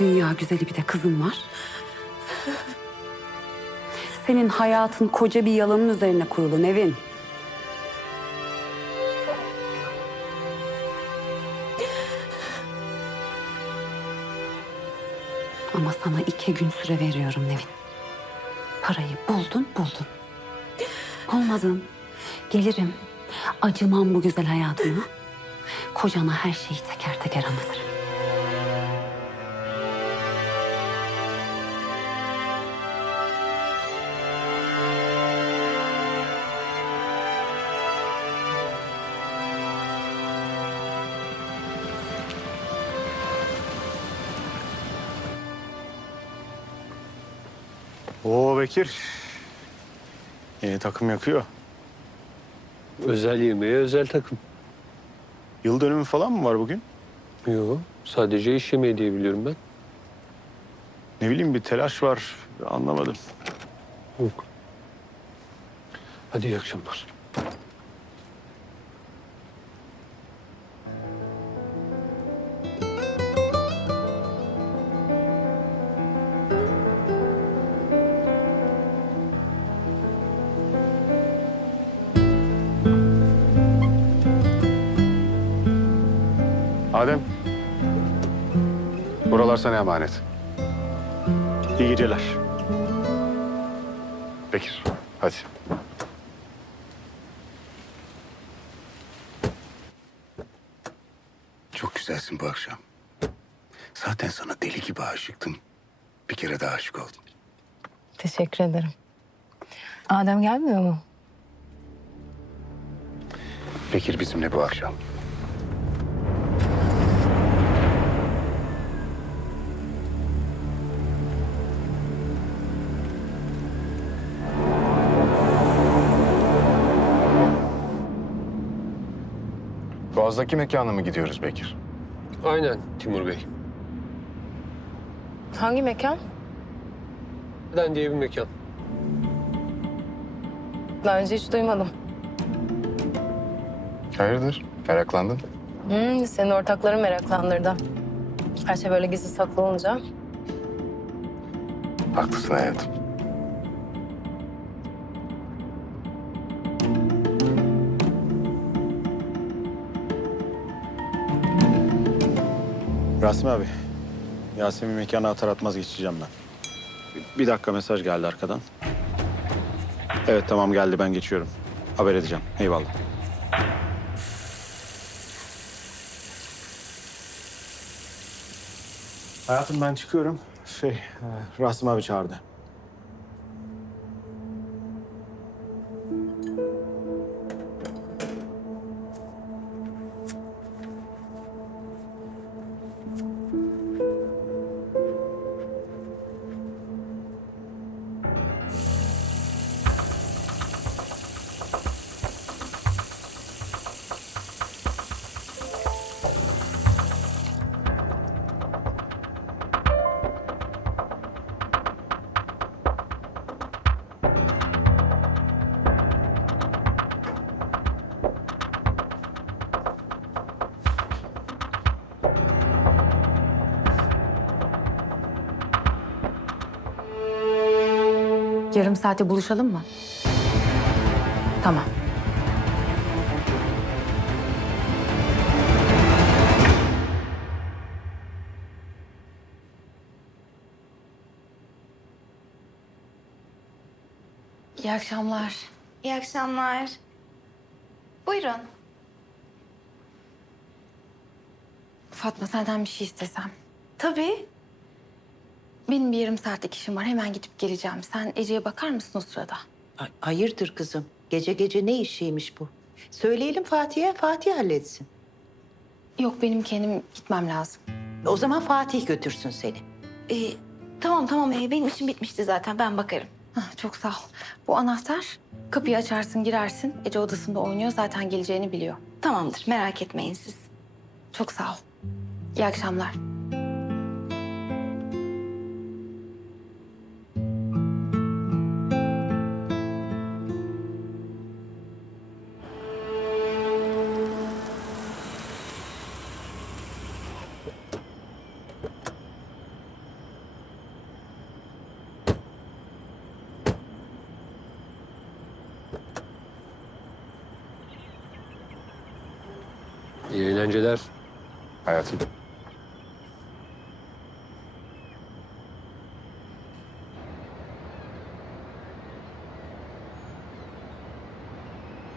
Dünya güzeli bir de kızın var. Senin hayatın koca bir yalanın üzerine kurulu Nevin. Ama sana iki gün süre veriyorum Nevin. Parayı buldun buldun. Olmadın. Gelirim. Acımam bu güzel hayatıma. Kocana her şeyi teker teker anlatırım. Oo Bekir. Yeni takım yakıyor. Özel yemeğe özel takım. Yıl dönümü falan mı var bugün? Yok. Sadece iş yemeği diye biliyorum ben. Ne bileyim bir telaş var. Anlamadım. Yok. Hadi iyi akşamlar. Adem. Buralar sana emanet. İyi geceler. Bekir, hadi. Çok güzelsin bu akşam. Zaten sana deli gibi aşıktım. Bir kere daha aşık oldum. Teşekkür ederim. Adem gelmiyor mu? Bekir bizimle bu akşam. Boğaz'daki mekana mı gidiyoruz Bekir? Aynen Timur Bey. Hangi mekan? Neden diye bir mekan. Daha önce hiç duymadım. Hayırdır? Meraklandın. Hmm, senin ortakların meraklandırdı. Her şey böyle gizli saklı olunca. Haklısın hayatım. Rasmi abi. Yasemin mekana atar atmaz geçeceğim ben. Bir- Bir dakika mesaj geldi arkadan. Evet tamam geldi ben geçiyorum. Haber edeceğim. Eyvallah. Hayatım ben çıkıyorum. Şey, e, Rasmi abi çağırdı. Yarım saate buluşalım mı? Tamam. İyi akşamlar. İyi akşamlar. Buyurun. Fatma senden bir şey istesem. Tabii. Benim bir yarım saatlik işim var. Hemen gidip geleceğim. Sen Ece'ye bakar mısın o sırada? Ay- Hayırdır kızım? Gece gece ne işiymiş bu? Söyleyelim Fatih'e, Fatih halletsin. Yok benim kendim gitmem lazım. O zaman Fatih götürsün seni. Ee, tamam tamam ee, benim işim bitmişti zaten ben bakarım. Hah, çok sağ ol. Bu anahtar. Kapıyı açarsın girersin. Ece odasında oynuyor. Zaten geleceğini biliyor. Tamamdır merak etmeyin siz. Çok sağ ol. İyi akşamlar. İyi eğlenceler. Hayatım.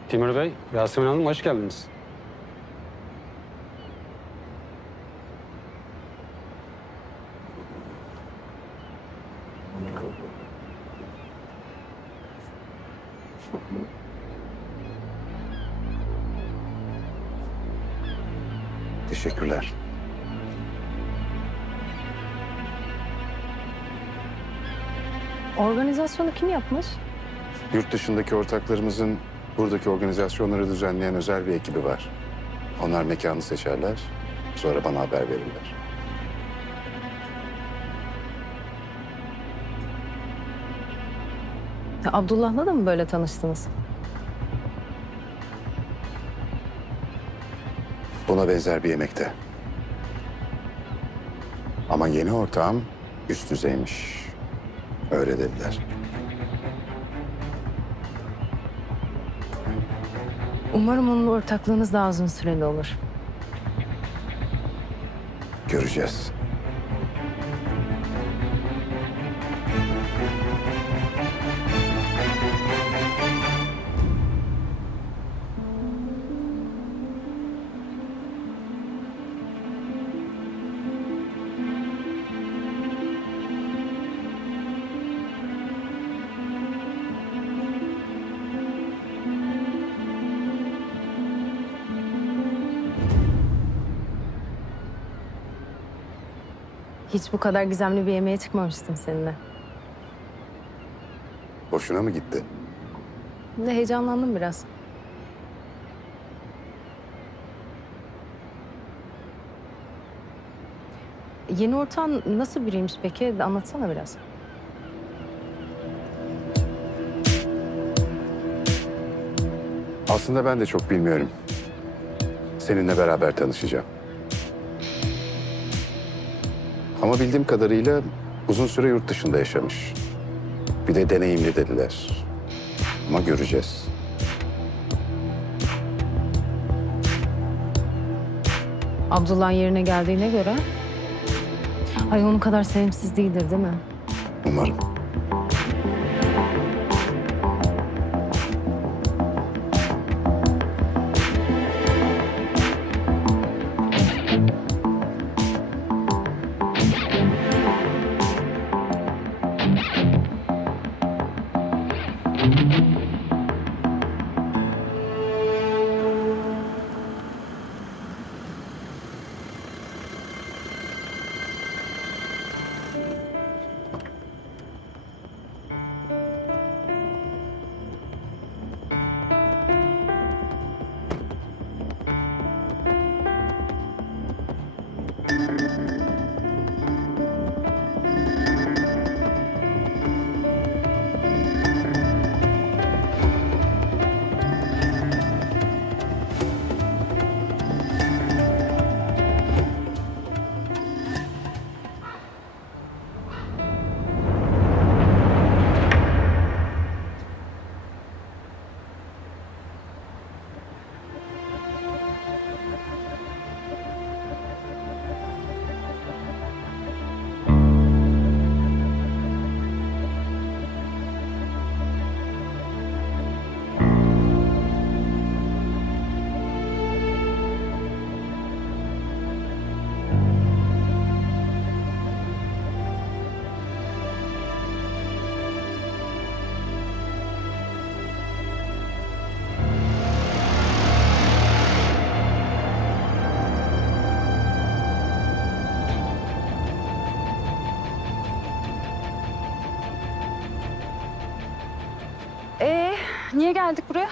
Timur Bey, Yasemin Hanım hoş geldiniz. Teşekkürler. Organizasyonu kim yapmış? Yurt dışındaki ortaklarımızın buradaki organizasyonları düzenleyen özel bir ekibi var. Onlar mekanı seçerler, sonra bana haber verirler. Ya Abdullah'la da mı böyle tanıştınız? Buna benzer bir yemekte. Ama yeni ortağım üst düzeymiş. Öyle dediler. Umarım onunla ortaklığınız daha uzun süreli olur. Göreceğiz. Hiç bu kadar gizemli bir yemeğe çıkmamıştım seninle. Boşuna mı gitti? De heyecanlandım biraz. Yeni ortağın nasıl biriymiş peki? Anlatsana biraz. Aslında ben de çok bilmiyorum. Seninle beraber tanışacağım. Ama bildiğim kadarıyla uzun süre yurt dışında yaşamış. Bir de deneyimli dediler. Ama göreceğiz. Abdullah'ın yerine geldiğine göre... Ay onun kadar sevimsiz değildir değil mi? Umarım. Ee, niye geldik buraya?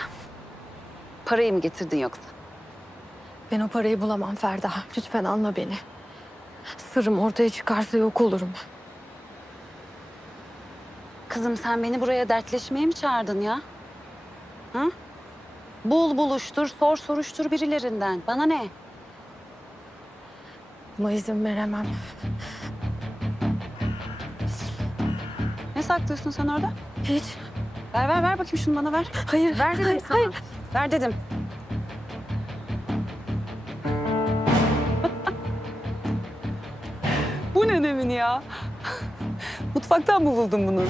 Parayı mı getirdin yoksa? Ben o parayı bulamam Ferda. Lütfen anla beni. Sırrım ortaya çıkarsa yok olurum. Kızım sen beni buraya dertleşmeye mi çağırdın ya? Hı? Bul buluştur, sor soruştur birilerinden. Bana ne? Buna izin veremem. Ne saklıyorsun sen orada? Hiç. Ver ver ver bakayım şunu bana ver. Hayır. Ver dedim hayır, sana. Hayır. Ver dedim. Bu ne demin ya? Mutfaktan mı buldun bunu?